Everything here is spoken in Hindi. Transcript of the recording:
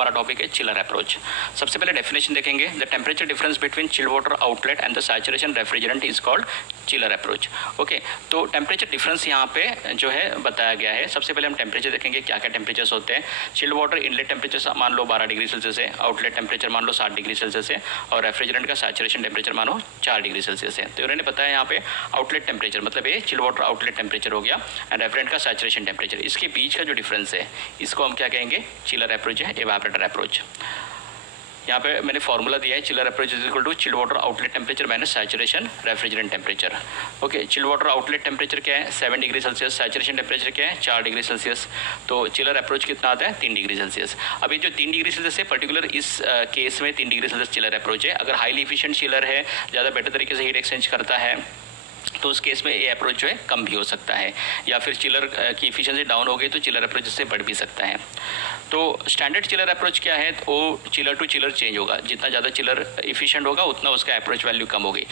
हमारा टॉपिक है चिलर अप्रोच। सबसे पहले डेफिनेशन देखेंगे। The temperature difference between chilled water outlet and the saturation refrigerant is called chiller approach. Okay, तो टेम्परेचर डिफरेंस यहाँ पे जो है बताया गया है। सबसे पहले हम टेम्परेचर देखेंगे, क्या क्या टेम्परेचर्स होते हैं। चिल्ड वाटर इनलेट टेम्परेचर मान लो 12 डिग्री सेल्सियस है, आउटलेट टेम्परेचर मान लो 60 डिग्री सेल्सियस है, और रेफ्रिजरेंट का सैचुरेशन टेम्परेचर मानो 4 डिग्री सेल्सियस है। तो इन्होंने बताया यहाँ पे आउटलेट टेम्परेचर मतलब ये चिल्ड वाटर आउटलेट टेम्परेचर हो गया, एंड रेफ्रिजरेंट का सैचुरेशन टेम्परेचर, इसके बीच का जो डिफरेंस है इसको हम क्या कहेंगे, चिलर अप्रोच है, इवेपोरेटर अप्रोच। यहाँ पे मैंने फॉर्मूला दिया है, chiller approach is equal to chilled water outlet temperature minus saturation refrigerant temperature. Okay, chilled water outlet temperature क्या है 7 डिग्री सेल्सियस, सैचुरेशन टेम्परेचर क्या है 4 डिग्री सेल्सियस। तो चिलर अप्रोच कितना आता है 3 डिग्री सेल्सियस। अभी जो 3 डिग्री सेल्सियस है पर्टिकुलर इस केस में 3 डिग्री सेल्सियस चिलर अप्रोच है। अगर हाईली इफिशिएंट चिलर है, ज़्यादा बेटर तरीके से हीट एक्सचेंज करता है, तो उस केस में ये अप्रोच जो है कम भी हो सकता है, या फिर चिलर की इफिशिएंसी डाउन हो गई तो चिलर अप्रोच इससे बढ़ भी सकता है। तो स्टैंडर्ड चिलर अप्रोच क्या है, वो चिलर टू चिलर चेंज होगा, जितना ज़्यादा चिलर इफिशिएंट होगा उतना उसका अप्रोच वैल्यू कम होगी।